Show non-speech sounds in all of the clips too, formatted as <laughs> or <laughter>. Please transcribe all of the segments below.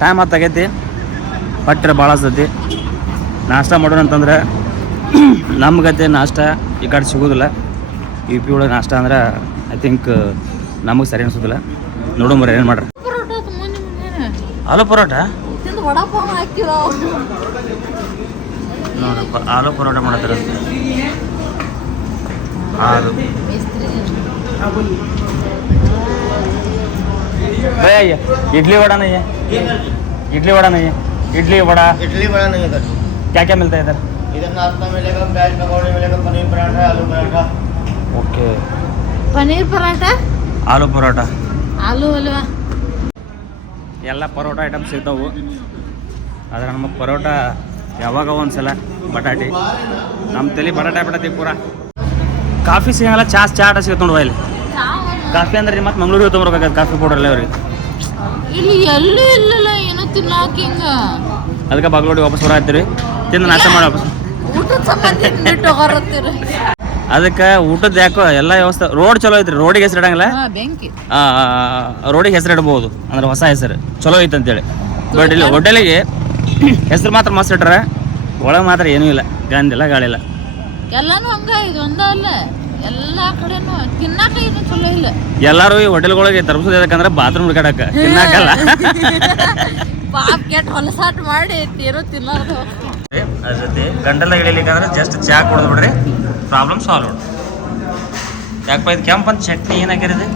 Time ಹತ್ತಾಗೈತಿ ಪಟ್ಟರೆ ಭಾಳ ಸತಿ ನಾಷ್ಟ ಮಾಡೋಣ ಅಂತಂದ್ರೆ ನಮ್ಗತ್ತೆ ನಾಷ್ಟ ಈ ಕಡೆ ಸಿಗೋದಿಲ್ಲ. ಯು ಪಿ ಒಳಗೆ ನಾಷ್ಟ ಅಂದ್ರೆ ಐ ಥಿಂಕ್ ನಮಗೆ ಸರಿ ಅನಿಸೋದಿಲ್ಲ. ನೋಡೋ ಮರ ಏನು ಮಾಡ್ರಿ. ಆಲೂ ಪರೋಟ? ನೋಡಪ್ಪ ಆಲೂ ಪರೋಟ ಮಾಡತ್ತಾರ ಆಲೂ भैया इडली वड़ा नहीं है इडली वड़ा नहीं है इडली वड़ा इडली बड़ा नहीं इधर क्या क्या मिलता है इधर इधर नाश्ता मिलेगा प्याज पकौड़े मिलेगा पनीर पराठा आलू पराठा ओके ಪನೀರ್ ಪರಾಟ ಆಲೂ ಪರೋಟ ಆಲೂ ಅಲ್ವಾ ಎಲ್ಲ ಪರೋಟ ಐಟಮ್ಸ್ ಸಿಗ್ತಾವು ಆದ್ರೆ ನಮ್ಮ ಪರೋಟ ಯಾವಾಗ ಒಂದ್ಸಲ ಬಟಾಟಿ ನಮ್ಮ ತಲೆ ಬಟಾಟೆ ಬಟಾಟಿ ಪೂರ ಕಾಫಿ ಸಿಗಲ್ಲ ಚಾ ಚಾಟ ಸಿಗುತ್ತೆ ನೋಡುವ ಇಲ್ಲಿ ಕಾಫಿ ಅಂದ್ರೆ ಮತ್ತೆ ಮಂಗಳೂರಿಗೆ ತೊಗೊಂಬರ್ಬೇಕಾಗತ್ತೆ ಕಾಫಿ ಪೌಡರ್ ಎಲ್ಲ ಅವ್ರಿಗೆ. ಇಲ್ಲಿ ಎಲ್ಲೂ ಇಲ್ಲಲ್ಲ ಏನೋ ತಿನ್ನಾಕ ಹಿಂಗ. ಅದಕ್ಕೆ ಬಾಗ್ಲೋಡಿ ವಾಪಸ್ ಬರ ಹತ್ತೀರಿ ತಿಂದು ನಾಷ್ಟ ಮಾಡಿ ವಾಪಸ್. ಊಟದ ಸಂಬಂಧ ಬಿಟ್ಟು ಹೊರತ್ತೀರಿ ಅದಕ್ಕೆ ಊಟದ ಯಾಕೋ ಎಲ್ಲ ವ್ಯವಸ್ಥೆ ರೋಡ್ ಚಲೋ ಐತ್ರಿ ರೋಡಿಗೆ ಹೆಸರು ಇಡಂಗಿಲ್ಲ. ಹಾ ಬೆಂಕಿ. ಆ, ರೋಡಿಗೆ ಹೆಸರು ಇಡಬಹುದು ಅಂದ್ರೆ ಹೊಸ ಹೆಸರು. ಚಲೋ ಐತೆ ಅಂತೇಳಿ. ಬಟ್ ಇಲ್ಲಿ ಹೋಟೆಲಿಗೆ ಹೆಸರು ಮಾತ್ರ ಮಸ್ತ್ ಇಟ್ರೆ ಒಳಗೆ ಮಾತ್ರ ಏನೂ ಇಲ್ಲ ಗಂದಿಲ್ಲ ಗಾಳಿಲ್ಲ. ಎಲ್ಲಾನು ಹಂಗ ಇದು ಒಂದ ಅಲ್ಲ. ಎಲ್ಲಾ ಕಡೆನೂ ತಿನ್ನಕ ಏನು ಚಲೋ ಇಲ್ಲ. ಎಲ್ಲರೂ ಈ ಹೋಟೆಲ್ಗಳಿಗೆ ತರ್ಬಿಸೋದು ಯಾಕಂದ್ರೆ ಬಾತ್ರೂಮ್ ಹುಡುಕಾಡಕ ತಿನ್ನಕಲ್ಲ. <laughs> ಪಾಪ ಕೆಟ್ಟ ಹೊಲಸಾಟ ಮಾಡಿ ತೇರು ತಿನ್ನೋದು. ಅದ್ರ ಜೊತೆ ಗಂಡಲ್ಲ ಇಳಿಲಿಕ್ಕಂದ್ರೆ ಜಸ್ಟ್ ಚಾ ಕುಡಿದು ಬಿಡ್ರಿ. ಪ್ರಾಬ್ಲಮ್ ಸಾಲ್ವ್ ಯಾಕಪ್ಪ ಇದು ಅಂತ ಚಟ್ನಿ ಏನು ಹಾಕಿರಿದೆ?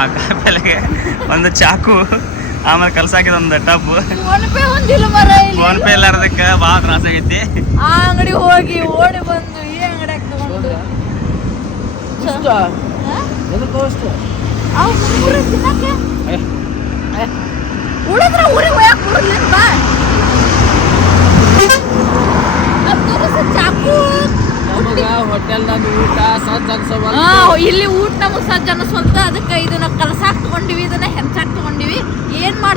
ಆ ಕಾಯಿಪಲ್ಲೆಗೆ ಒಂದು ಚಾಕು. ಆಮೇಲೆ ಕಲ್ಸಾಕಿದ ಒಂದು ಟಬ್ ಫೋನ್ ಪೇ ಒಂದಿಲ್ಲ ಮರ ಇಲ್ಲಿ. ಫೋನ್ ಪೇ ಇಲ್ಲಾರ್ದಕ್ಕೆ ಭಾಳ ತ್ರಾಸ ಆಗೈತಿ. ಆ ಅಂಗಡಿ ಹೋಗಿ ಓಡಿ ಬಂದು ಈ ಅಂಗಡಿಯಾಗ ತಗೊಂಡು. ಉಳಿದ್ರ ಊರಿಗೆ ಹೋಯಕ್ ಬಾ. ಚಾಕು. ಊಟ ಸಜ್ಜ ಇಲ್ಲಿ ಊಟ ನಮಗ್ ಸಜ್ಜ ಅದಕ್ಕೆ ಇದನ್ನ ಕಲಸಾಕ್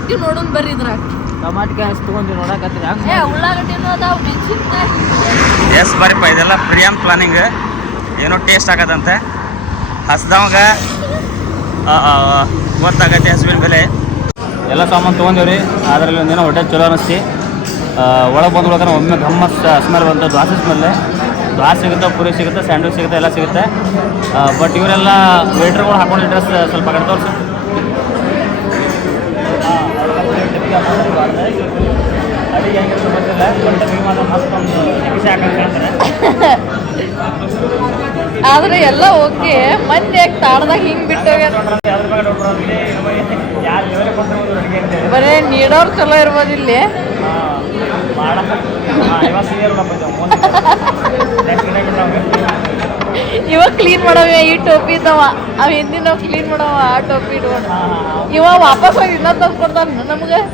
ಮಾಡ್ತೀವಿ ನೋಡೋಣ ಬರ್ರಿ ಇದ್ರಾಗ. ಟಮಾಟಿಕಾಯಿ ಹಚ್ಚಿ ತಗೊಂಡು ನೋಡಕತ್ತೀರಿ ಹಂಗ ಏ ಉಳ್ಳಾಗಡ್ಡಿನೂ ಅದಾವ ಮೆಣಸಿನ್ಕಾಯಿ. ಎಸ್ ಬರೀಪ್ಪ ಇದೆಲ್ಲ ಪ್ರಿಯಮ್ ಪ್ಲಾನಿಂಗ್ ಏನೋ ಟೇಸ್ಟ್ ಆಗದಂತೆ ಹಸ್ದವಾಗ ಗೊತ್ತಾಗತ್ತೆ ಹಸುವಿನ ಬೆಲೆ. ಎಲ್ಲ ಸಾಮಾನು ತೊಗೊಂಡಿವ್ರಿ ಅದರಲ್ಲಿ ಒಂದೇನೋ ಹೊಟ್ಟೆ ಚಲೋ ಅನಿಸ್ತಿ. ಒಳಗೆ ಬಂದು ಹೋದ್ರೆ ಒಮ್ಮೆ ಗಮ್ಮತ್ ಸ್ಮೆಲ್ ಬಂತು ದ್ವಾಸೆ ಸ್ಮೆಲ್ ದ್ವಾಸೆ ಸಿಗುತ್ತೆ ಪುರಿ ಸಿಗುತ್ತೆ ಸ್ಯಾಂಡ್ವಿಚ್ ಸಿಗುತ್ತೆ ಎಲ್ಲ ಸಿಗುತ್ತೆ. ಬಟ್ ಇವರೆಲ್ಲ ವೇಟ್ರ್ಗಳು ಹಾಕೊಂಡು ಡ್ರೆಸ್ ಸ್ವಲ್ಪ ಕಡೆ ತೋರಿಸು. ಅಡಿಗೆ ಗೊತ್ತಿಲ್ಲ ಬಟ್ ಆದ್ರೆ ಎಲ್ಲ ಓಕೆ ಮಂದಿ ಯಾಕೆ ತಾಡ್ದಾಗ ಹಿಂಗ್ ಬಿಟ್ಟೋಗ ಬರೇ ನೀಡೋರ್ ಚಲೋ ಇರ್ಬೋದು ಇಲ್ಲಿ. <laughs> ಇವ ಕ್ಲೀನ್ ಮಾಡವ ಈ ಟೋಪಿ ಇದ್ದವ ಅವ ಹಿಂದಿನ ಕ್ಲೀನ್ ಮಾಡವ ಆ ಟೋಪಿ ಇಡುವ ಇವ ವಾಪಸ್ ಹೋಗಿ ಇನ್ನ ತಂದು ಕೊಡ್ತಾನ ನಮ್ಗೆ. <laughs>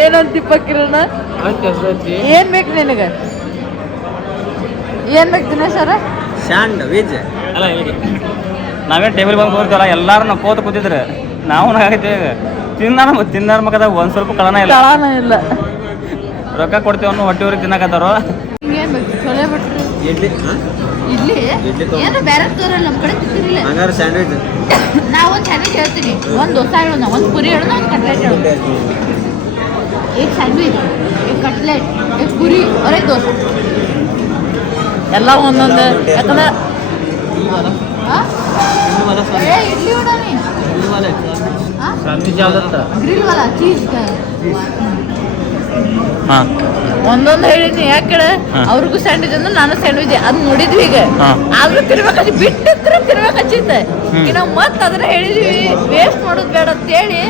ಏನಂತಿಪ್ಪ ಕಿರಣ ಏನ್ ಬೇಕು ನಿನಗೆ? ಏನ್ ಬೇಕು ದಿನೇಶ್ ಸರ್ ಶಾಂಡ್ ವೆಜ್. ಅಲ್ಲ ನಾವೇ ಟೇಬಲ್ ಬಂದು ಕೂರ್ತೀವಲ್ಲ ಎಲ್ಲಾರು ನಾವು ಕೋತ ಕೂತಿದ್ರೆ ನಾವು ಆಗೈತೆ ಈಗ. ತಿನ್ನಾರ ತಿನ್ನಾರ ಮಗದಾಗ ಒಂದು ಸ್ವಲ್ಪ ಕಳನ ಇಲ್ಲ ತಳಾನ ಇಲ್ಲ ರೊಕ್ಕ ಕೊಡ್ತೀವಿ ಅನ್ನೋ ಹೊಟ್ಟೆವ್ರಿಗೆ ತಿನ್ನಕತ್ತಾರೋ ಹಿಂಗೇನ್ ಬೇಕು ಚೊಲೋ ಬಿಟ್ರಿ ಇಡ್ಲಿ ಇಡ್ಲಿ ಇಡ್ಲಿ ತಗೋ. ಏನು ಬೇರೆ ತೋರಲ್ಲ ನಮ್ಮ ಕಡೆ ತಿಂತಿರಿಲ್ಲ ಹಂಗಾರೆ ಸ್ಯಾಂಡ್ವಿಚ್ ನಾ ಒಂದು ಸ್ಯಾಂಡ್ವಿಚ್ ಹೇಳ್ತೀನಿ ಒಂದು ದೋಸೆ ಹೇಳೋಣ ಒಂದು ಪುರಿ ಹೇಳೋಣ ಒಂದು ಕಟ್ಲೆಟ್ ಹೇಳೋಣ एक सैंडविच एक कटलेट एक पूरी और एक डोसा ಎಲ್ಲ ಒಂದೊಂದು ಯಾಕಂದ್ರೆ ಆ? ಏ ಇಡ್ಲಿ ಹಾಂ. ಒಂದೊಂದು ಹೇಳಿದ್ನಿ ಯಾಕೆ. ಅವ್ರಿಗೂ ಸ್ಯಾಂಡ್ವಿಚ್ ಅಂದ್ರೆ ನಾನು ಸ್ಯಾಂಡ್ವಿಚ್ ಅದ್ ನೋಡಿದ್ವಿ ಈಗ. ಆದ್ರೂ ತಿನ್ಬೇಕು ಬಿಟ್ಟಿದ್ರೆ ತಿನ್ಬೇಕು. ಈಗ ನಾವು ಮತ್ತೆ ಅದನ್ನ ಹೇಳಿದ್ವಿ ವೇಸ್ಟ್ ಮಾಡೋದು ಬೇಡ ಅಂತ ಹೇಳಿ.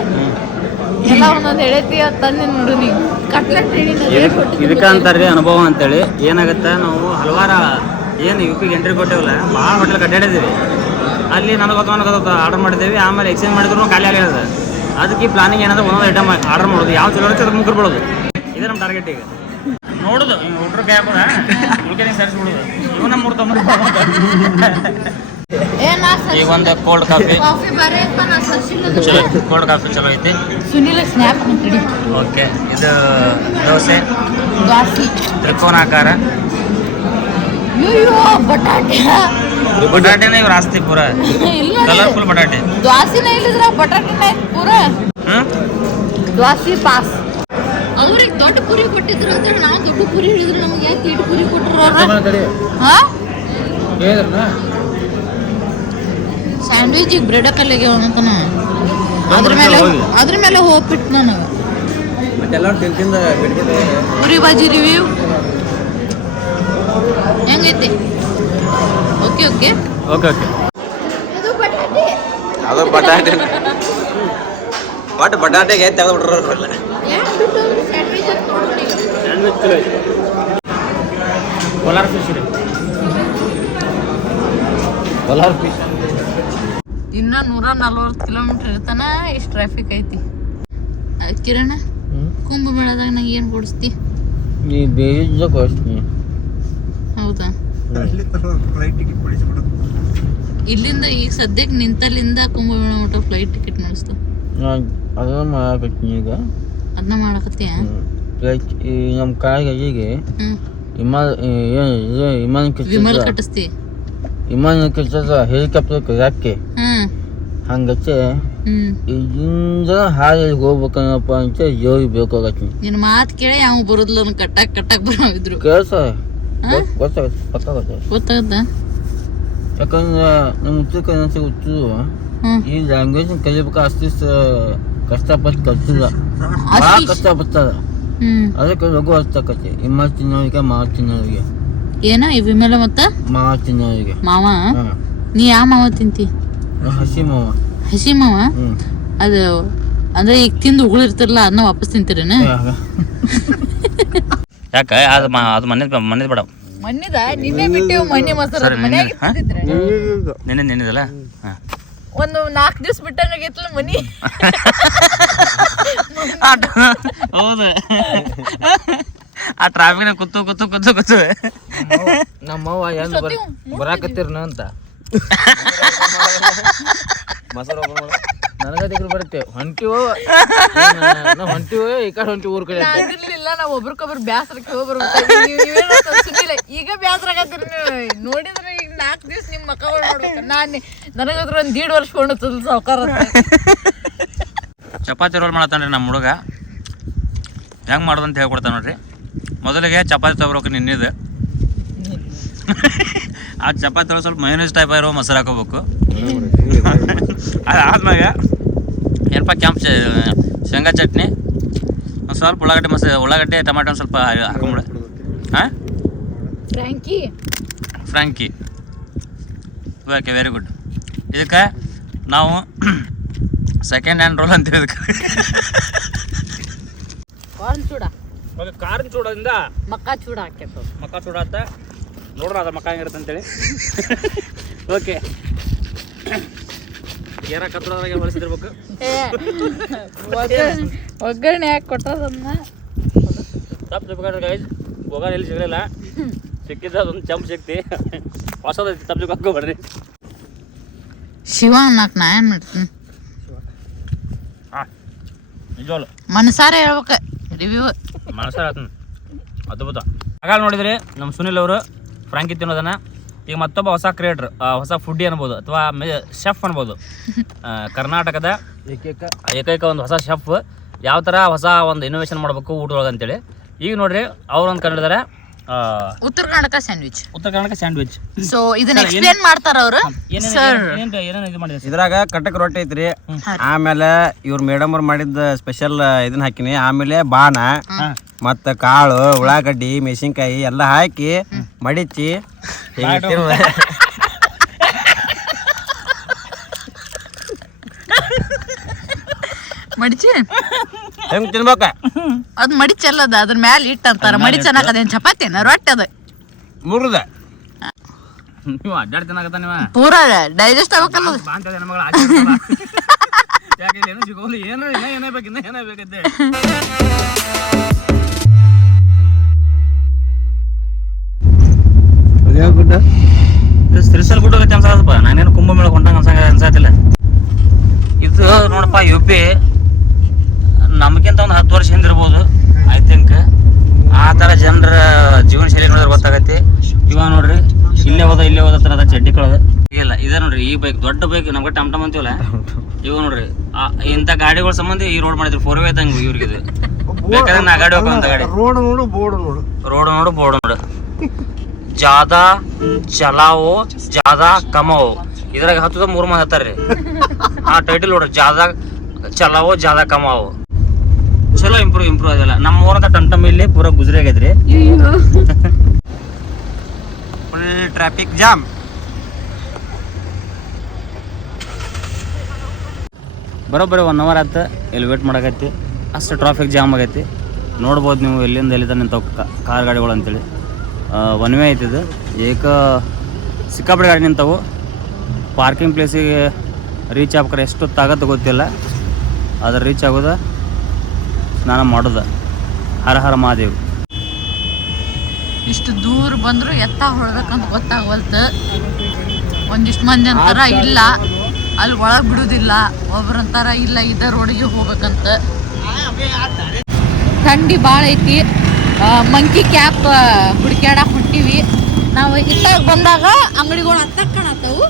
ಎಲ್ಲ ಒಂದೊಂದು ಹೇಳೈತಿ ತಂದು ನೋಡು ನೀ. ಕಟ್ಲೆಟ್ ಇದಕ್ಕೆ ಅಂತಾರ್ರಿ ಅನುಭವ ಅಂತೇಳಿ ಏನಾಗುತ್ತೆ ನಾವು ಹಲವಾರು ಏನು ಯು ಪಿಗೆ ಎಂಟ್ರಿ ಕೊಟ್ಟೇವಲ್ಲ ಭಾಳ ಹೋಟೆಲ್ ಕಡ್ಡಾಡಿದ್ದೀವಿ ಅಲ್ಲಿ ನನಗೆ ಗೊತ್ತ ಆರ್ಡರ್ ಮಾಡಿದ್ದೀವಿ. ಆಮೇಲೆ ಎಕ್ಸ್ಚೇಂಜ್ ಮಾಡಿದ್ರು ಖಾಲಿ ಆಗಿರೋದು ಅದಕ್ಕೆ ಪ್ಲಾನಿಂಗ್ ಏನಂದ್ರೆ ಒಂದೊಂದು ಐಟಮ್ ಆರ್ಡರ್ ಮಾಡೋದು. ಯಾವ ಚಲೋ ಇರುತ್ತೆ ಅದಕ್ಕೆ ಇದು ಬಿಡೋದು. ಇದೆ ನಮ್ಮ ಟಾರ್ಗೆಟ್ ಈಗ. ನೋಡುದು. ಹುಡ್ರು ಕೈ ಹಾಕೋದ? ಉಳ್ಕೆ ಸರಿಸ್ಬಿಡೋದು ಇವನ್ನ ಮೂಡ್ತಾವ ಏ ನಾ ಈಗ ಒಂದು ಕೋಲ್ಡ್ ಕಾಫಿ ಕಾಫಿ ಬರೀ ಅಂತ ನಾ ಸರ್ಸಿಲ್ಲ ಚಲೋ ಕೋಲ್ಡ್ ಕಾಫಿ ಚಲೋ ಐತಿ. ಸುನಿಲ ಸ್ನ್ಯಾಪ್ ಓಕೆ. ಇದು ದೋಸೆ. ತ್ರಿಕೋನಾಕಾರ. ಬಟಾಟೆ. ಬಟಾಟೆನೇ ಇವ್ರ ಆಸ್ತಿ ಪೂರ. <laughs> ಕಲರ್ಫುಲ್ ಬಟಾಟೆ. ದ್ವಾಸಿನ ಇಲ್ಲಿದ್ರ ಬಟಾಟೆನ ಪೂರ? ದ್ವಾಸಿ ಪಾಸ್. ಅವ್ರಿಗೆ ದೊಡ್ಡ ಪುರಿ ಕೊಟ್ಟಿದ್ರು ಅಂತ ನಾನು ನಾವು ದೊಡ್ಡ ಪುರಿ ಹೇಳಿದ್ರು ನಮಗೆ ಯಾಕೆ ದೊಡ್ಡ ಪುರಿ ಕೊಟ್ಟರು ಅವ್ರ? ಹಾ? ಸ್ಯಾಂಡ್ವಿಚ್ ಬ್ರೆಡ್ ಕಲ್ಲಿಗೆ ಅವನಂತನ ಅದ್ರ ಮೇಲೆ ಅದ್ರ ಮೇಲೆ ಹೋಗ್ಬಿಟ್ಟು ನಾನು. ಪುರಿ ಬಾಜಿ ರಿವ್ಯೂ ಹೆಂಗೈತಿ? ಓಕೆ ಓಕೆ ಓಕೆ ಓಕೆ ಇದು ಬಟಾಟೆ. ಅದು ಬಟಾಟೆ. ಒಟ್ಟು ಬಟಾಟೆಗೆ ತೆಗೆದು ಬಿಟ್ರಲ್ಲ ಕೋಲಾರ ಫಿಶ್ ರೀ ಕೋಲಾರ ಫಿಶ್ ಇನ್ನ ನೂರ ನಲ್ವತ್ತು ಕಿಲೋಮೀಟರ್ ಇರ್ತಾನ ಇಷ್ಟು ಟ್ರಾಫಿಕ್ ಐತಿ. ಕಿರಣ ಕುಂಭಮೇಳದಾಗ ನಂಗೆ ಏನು ಕೊಡಿಸ್ತಿ? ನೀ ಬೇಜ ಕೊಡ್ತೀನಿ ಹೌದಾ? ಇಲ್ಲಿಂದ ಈಗ ಸದ್ಯಕ್ಕೆ ನಿಂತಲ್ಲಿಂದ ಕುಂಭಮೇಳ ಮಟ್ಟ ಫ್ಲೈಟ್ ಟಿಕೆಟ್ ಮಾಡಿಸ್ತು ನಾನು ಅದನ್ನ ಮಾಡಕತ್ತೀನಿ ಈಗ ಅದನ್ನ ಮಾಡಕತ್ತೀಯ? ಫ್ಲೈಟ್ ಈ ನಮ್ಮ ಕಾಯಿಗೆ ಹ್ಮ್. ವಿಮಾನ ವಿಮಾನ ವಿಮಲ್ ಕಟ್ಟಿಸ್ತಿ. ವಿಮಾನ ಕೆಚ್ಚದ ಹೆಲಿಕಾಪ್ಟರ್ ಯಾಕೆ? ಹಂಗಚ್ಚೆ ಇಲ್ಲಿಂದ ಹಾದಿ ಹೋಗ್ಬೇಕನ್ನಪ್ಪ ಅಂತ ಜೋಗಿ ಬೇಕಾಗತ್ತೀನಿ ನಿನ್ನ ಮಾತು ಕೇಳಿ ಅವ್ನು ಬರೋದಿಲ್ಲ ಕಟ್ಟಕ್ಕೆ ಕಟ್ಟಾಕ್ ಕಟ್ಟಾಕ್ ಬರೋದ್ರು ಕೇಳ್ಸ? ಗೊತ್ತಾಗತ್ತೆ ಪಕ್ಕ ಗೊತ್ತಾಗತ್ತೆ ಗೊತ್ತಾಗತ್ತಾ ಯಾಕಂದ್ರೆ ನಮ್ಮ ಉತ್ತರ ಕನ್ನಡ ಹ್ಮ್ ಈ ಲ್ಯಾಂಗ್ವೇಜ್ ಕಲಿಬೇಕು ಅಷ್ಟು ಕಷ್ಟಪಟ್ಟು ಕಲ್ತಿಲ್ಲ ಭಾಳ ಹ್ಮ್ ಅದಕ್ಕೆ ಲಘು ಹಚ್ಚಕತ್ತೆ ಇಮ್ಮ ತಿನ್ನೋರಿಗೆ ಮಾವ ತಿನ್ನೋರಿಗೆ ಏನೋ ಈ ಮೇಲೆ ಮತ್ತೆ ಮಾವ ತಿನ್ನೋರಿಗೆ ಮಾವ ನೀ ಯಾವ ಮಾವ ತಿಂತಿ ಹಸಿ ಮಾವ ಹಸಿ ಮಾವ ಅದು ಅಂದ್ರೆ ಈಗ ತಿಂದು ಉಗುಳಿರ್ತಿರಲ್ಲ ಅದನ್ನ ವಾಪಸ್ ತಿಂತೀರೇನ ಯಾಕ? ಅದು ಅದು ಮನೆ ಮನೆ ಬೇಡ. ಮನ್ನಿದ? ನಿನ್ನೆ ಬಿಟ್ಟಿವ್ ಮನ್ನಿ ಮೊಸರು? ಸರಿ, ಮನ್ಯಾಗ ನಿನ್ನೆ, ಹಾ? ತಿಂತಿದ್ರೆ ನೆನೆ ನೆನೆದಲ್ಲ ಹಾಂ. ಒಂದು ನಾಲ್ಕು ದಿವ್ಸ ಬಿಟ್ಟಂಗಾಗೈತಲ್ಲ ಮನಿ. ಹೌದು. ಆ ಟ್ರಾಫಿಕ್ನ ಕುತ್ತು ಕುತ್ತು ಕುತ್ತು ಕೂತು. ನಮ್ಮವ್ವ ಏನ್ ಬರಾಕತ್ತಿರ್ನ ಬರಾಕತ್ತೀರ್ನ ಅಂತ. <laughs> ಮೊಸರು ನನಗದಿಗ್ರು ಬರುತ್ತೆ. ಹೊಂಟಿವೋ ನಾವು ಹೊಂಟಿವೋ ಈ ಕಡೆ ಹೊಂಟಿ ಊರ್ ಕಡೆ ಇಲ್ಲ ನಾವ್ ಒಬ್ರಕೊಬ್ರು ಬ್ಯಾಸರಕ್ಕೆ ಹೋಗ್ಬರ್ಬೇಕು ಸುದ್ದಿಲ್ಲ ಈಗ ಬ್ಯಾಸರ ಆಗತ್ತೀರಿ ನೋಡಿದ್ರೆ ಈಗ ನಾಲ್ಕು ದಿವ್ಸ ನಿಮ್ಮ ಮಕ್ಕ ನೋಡ್ಬೇಕು ನಾನು ನನಗದ್ರ ಒಂದ್ ದೀಡ್ ವರ್ಷ ಕೊಂಡತ್ತದ ಸಾವುಕಾರ ಚಪಾತಿ ರೋಲ್ ಮಾಡತ್ತಾನ್ರಿ ನಮ್ಮ ಹುಡುಗ. ಹೆಂಗ್ ಮಾಡೋದು ಅಂತ ಹೇಳ್ಕೊಡ್ತಾನೆ ನೋಡ್ರಿ. ಮೊದಲಿಗೆ ಚಪಾತಿ ತಗೋಬೇಕು ನಿನ್ನಿದ. ಆ ಚಪಾತಿ ಒಳಗೆ ಸ್ವಲ್ಪ ಮೈನಸ್ ಟೈಪ್ ಆಗಿರೋ ಮೊಸರು ಹಾಕೋಬೇಕು ಅದಾದ್ಮ್ಯಾಗ ಏನಪ್ಪ ಕೆಂಪು ಚ- ಶೇಂಗಾ ಚಟ್ನಿ ಒಂದು ಸ್ವಲ್ಪ ಉಳ್ಳಾಗಡ್ಡೆ ಮಸ ಉಳ್ಳಾಗಡ್ಡೆ ಟಮಾಟೊ ಒಂದು ಸ್ವಲ್ಪ ಹಾಕೊಂಬಿಡ. ಹಾಂ? Frankie. Frankie okay very good ಇದಕ್ಕೆ ನಾವು ಸೆಕೆಂಡ್ ಹ್ಯಾಂಡ್ ರೋಲ್ ಅಂತೀವಿ ಇದಕ್ಕೆ ಕಾರ್ನ್ ಚೂಡ. ಓಕೆ ಕಾರಿನ ಚೂಡದಿಂದ ಮಕ್ಕ ಚೂಡ ಹಾಕ್ಯಪ್ಪ ಮಕ್ಕ ಚೂಡಾತ ನೋಡ್ರ ಅದ್ರ ಮಕ್ಕ ಹೆಂಗಿರುತ್ತೆ ಅಂತೇಳಿ. <laughs> ಓಕೆ ಏರ ಕತ್ತರದಾಗ ಬಳಸಿದಿರ್ಬೇಕು ಒಗ್ಗರಣೆ ಹಾಕಿ ಕೊಟ್ಟದನ್ನ ತಪ್ಪು ತಿಳ್ಕೊಂಡ್ರೆ ಗೈಸ್ ಹೋಗೋದು ಎಲ್ಲಿ ಸಿಗಲಿಲ್ಲ? ಸಿಕ್ಕಿದ್ದ ಅದೊಂದು ಚಂಪ್ ಸಿಕ್ತಿ ಹೊಸದೈತಿ ತಪ್ಪು ತಿಳ್ಕೊಬೇಡ್ರಿ ಶಿವ ಅನ್ನಕ್ ನಾ ಏನ್ ಮಾಡ್ತೀನಿ? ಹಾಂ ನಿಜವಲ್ಲ ಮನಸಾರ ಹೇಳ್ಬೇಕ ರಿವ್ಯೂ ಮನಸಾರ ಅದ್ಭುತ. ಆಗ ನೋಡಿದ್ರಿ ನಮ್ಮ ಸುನಿಲ್ ಅವರು ಫ್ರಾಂಕಿ ತಿನ್ನೋದನ್ನ. ಈಗ ಮತ್ತೊಬ್ಬ ಹೊಸ ಕ್ರಿಯೇಟರ್ ಹೊಸ ಫುಡ್ಡಿ ಅನ್ಬೋದು ಅಥವಾ ಶೆಫ್ ಅನ್ಬೋದು. <laughs> ಕರ್ನಾಟಕದ ಏಕೈಕ. ಏಕೈಕ ಒಂದು ಹೊಸ ಶೆಫ್ ಯಾವ ಥರ ಹೊಸ ಒಂದು ಇನೋವೇಷನ್ ಮಾಡಬೇಕು ಊಟದೊಳಗೆ ಅಂತೇಳಿ ಈಗ ನೋಡ್ರಿ ಅವ್ರು ಒಂದು ಕಂಡಿದ್ದಾರೆ Uttara Karnataka sandwich Uttara Karnataka sandwich so ಇದನ್ನ ಎಕ್ಸ್ಪ್ಲೇನ್ ಮಾಡ್ತಾರ ಅವರು? ಸರ್ ಇದ್ರಾಗ ಕಟಕ್ ರೊಟ್ಟಿ ಐತ್ರಿ. ಆಮೇಲೆ ಇವ್ರ ಮೇಡಮ್ ಅವ್ರು ಮಾಡಿದ ಸ್ಪೆಷಲ್ ಇದನ್ನ ಹಾಕಿನಿ. ಆಮೇಲೆ ಬಾಣ ಮತ್ತ ಕಾಳು ಉಳ್ಳಾಗಡ್ಡಿ ಮೆಣಸಿನ್ಕಾಯಿ ಎಲ್ಲ ಹಾಕಿ ಮಡಿಚಿ. <laughs> ಮಡಿಚಿ? ಹೆಂಗ್ ತಿನ್ಬೇಕ? ಅದ್ ಮಡಿಚಲ್ಲದ ಅದ್ರ ಮ್ಯಾಲ ಇಟ್ಟ ಅಂತಾರ. ಮಡಿಚ್ ಚಪಾತಿ ಚಪಾತಿನ ರೊಟ್ಟಿ ಅದ. ಮುರ್ದ. ನೀವು ಅಡ್ಡಾಡ್ತೀನಾಗತ್ತ ನೀವ? ಪೂರ ಡೈಜೆಸ್ಟ್ ಆಗ್ಬೇಕಲ್ಲ ಯಾಕೆ ಏನೂ ಸಿಗೋಲ್ಲ ಏನೋ ಏನೇ ಬೇಕು ಏನೇ ಬೇಕಂತೆ. ಇದು ಶ್ರೀಸಲ್ ಗುಡ್ಡ ಐತೆ ಅನ್ಸತ್ತಪ್ಪ ನಾನೇನು ಕುಂಭಮೇಳ ಕೊಂಡಂಗ ಅನ್ಸಂಗ ಅನ್ಸತ್ತಿಲ್ಲ ಇದು ನೋಡಪ್ಪ ಯು ಪಿ ನಮಗಿಂತ ಒಂದು ಹತ್ತು ವರ್ಷ ಹಿಂದಿರ್ಬೋದು ಐ ಥಿಂಕ್ ಆ ಥರ ಜನರ ಜೀವನ ಶೈಲಿ ನೋಡಿದ್ರೆ ಗೊತ್ತಾಗತ್ತೆ. ಇವ ನೋಡ್ರಿ ಇಲ್ಲೇ ಹೋದ ಇಲ್ಲೇ ಹೋದ ಅದ ಚಡ್ಡಿ ಕಳದ. ಇಲ್ಲ ಇದ ನೋಡ್ರಿ ಈ ಬೈಕ್ ದೊಡ್ಡ ಬೈಕ್ ನಮ್ಗೆ ಟಮ್ ಟಮ್ ಅಂತೀವಲ್ಲ? ಇವ ನೋಡ್ರಿ ಇಂಥ ಗಾಡಿಗಳ ಸಂಬಂಧ ಈ ರೋಡ್ ಮಾಡಿದ್ರು ಫೋರ್ ವೇ ತಂಗ ಇವ್ರಿಗೆ ಇದು. ಬೇಕಾದ್ರೆ ನಾ ಗಾಡಿ ಹೋಗೋ ಗಾಡಿ. ರೋಡ್ ನೋಡು ಬೋರ್ಡ್ ನೋಡು. ರೋಡ್ ನೋಡು ಬೋರ್ಡ್ ನೋಡು. ಜಾದಾ ಚಲಾವೋ ಜಾದಾ ಕಮಾವೋ. ಇದ್ರಾಗ ಹತ್ತದ ಮೂರು ಮಂದಿ ಹತ್ತಾರ್ರಿ. ಆ ಟೈಟಲ್ ನೋಡ್ರಿ ಜಾದಾ ಚಲಾವೋ ಜಾದಾ ಕಮಾವೋ. ಚಲೋ ಇಂಪ್ರೂವ್ ಇಂಪ್ರೂವ್ ಆಗಿಲ್ಲ ನಮ್ಮ ಊರಂತ ಟಂಟಮ್ ಟಮ್ ಇಲ್ಲಿ ಪೂರ ಗುಜರಿ ಆಗೈತ್ರಿ ಫುಲ್ ಟ್ರಾಫಿಕ್ ಜಾಮ್ ಬರೋಬ್ಬರಿ ಒನ್ ಅವರ್ ಆಯ್ತು ಇಲ್ಲಿ ವೇಟ್ ಮಾಡಕತ್ತಿ. ಅಷ್ಟು ಟ್ರಾಫಿಕ್ ಜಾಮ್ ಆಗೈತಿ. ನೋಡ್ಬೋದು ನೀವು ಎಲ್ಲಿಂದ ಎಲ್ಲಿಂದ ನಿಂತವು ಕಾರ್ ಗಾಡಿಗಳು ಅಂತೇಳಿ. ಒನ್ ವೇ ಐತಿ ಇದು. ಏಕ ಸಿಕ್ಕಾಪಟ್ಟೆ ಗಾಡಿ ನಿಂತವು. ಪಾರ್ಕಿಂಗ್ ಪ್ಲೇಸಿಗೆ ರೀಚ್ ಆಗ್ಬೇಕಾರೆ ಎಷ್ಟು ತಾಗತ್ತೆ ಗೊತ್ತಿಲ್ಲ. ಅದ್ರ ರೀಚ್ ಆಗೋದ ಸ್ನಾನ ಮಾಡೋದ. ಹರ ಹರ ಮಹಾದೇವ್. ಇಷ್ಟು ದೂರ ಬಂದ್ರು ಎತ್ತ ಹೊಡ್ಬೇಕಂತ ಗೊತ್ತಾಗವಲ್ತು. ಒಂದಿಷ್ಟು ಮಂದಿ ಅಂತಾರ ಇಲ್ಲ. ಅಲ್ಲಿ ಒಳಗೆ ಬಿಡುದಿಲ್ಲ. ಒಬ್ರಂತಾರ ಇಲ್ಲ ಇದ ರೋಡಿಗೆ ಹೋಗ್ಬೇಕಂತ. ಥಂಡಿ ಭಾಳ ಐತಿ. ಮಂಕಿ ಕ್ಯಾಪ್ ಹುಡ್ಕ್ಯಾಡಕ್ ಹೊಂಟಿವಿ. ನಾವು ಇತ್ತಾಗ ಬಂದಾಗ ಅಂಗಡಿಗಳು ಹತ್ತಕ್ಕೆ ಕಾಣತ್ತವು.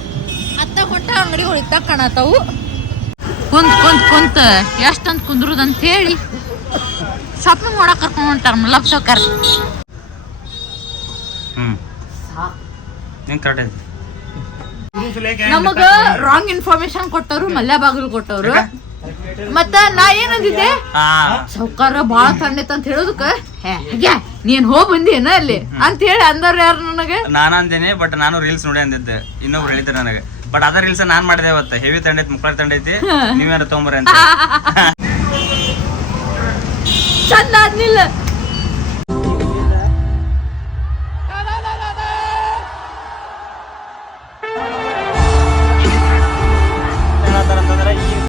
ಹತ್ತ ಕೊಟ್ಟ ಅಂಗಡಿಗಳು ಇತ್ತಾಗ ಕಾಣತ್ತವು. ಕುಂತ್ ಕುಂತ್ ಕುಂತ. ಎಷ್ಟಂತ ಕುಂದ್ರದಂತ ಹೇಳಿ. ಶಾಪಿಂಗ್ ಮಾಡಕ್ ಕರ್ಕೊಂಡ್ ಹೊಂಟಾರ ಮಲ್ಲಪ್ಪ ಐತಿ. ನಮಗ ರಾಂಗ್ ಇನ್ಫಾರ್ಮೇಶನ್ ಕೊಟ್ಟವ್ರು ಮಲ್ಯ ಬಾಗಿಲು ಕೊಟ್ಟವ್ರು. ಮತ್ತ ನಾ ಏನಂದಿದ್ದೆ? ಸೌಕಾರ ಬಾಳ ತಂಡೈತ್ ಅಂತ ಹೇಳೋದಕ್ಕ? ಹೇ ನೀನ್ ಹೋಗ್ ಬಂದಿನ ಅಲ್ಲಿ? ಅಂತ ಹೇಳಿ ಅಂದವ್ರು ಯಾರು ನನಗೆ? ನಾನು ಅಂದೇನೆ ಬಟ್ ನಾನು ರೀಲ್ಸ್ ನೋಡಿ ಅಂದಿದ್ದೆ. ಇನ್ನೊಬ್ರು ಹೇಳಿದ್ರು ನನಗೆ. ಬಟ್ ಅದ ರೀಲ್ಸ್ ನಾನ್ ಮಾಡಿದೆ ಅವತ್ತ. ಹೆವಿ ತಂಡೈತಿ ಮುಕ್ಕಳ ತಂಡೈತಿ ನೀವೇನಾರ ತಗೊಂಬರ ಅಂತ <laughs> Saan?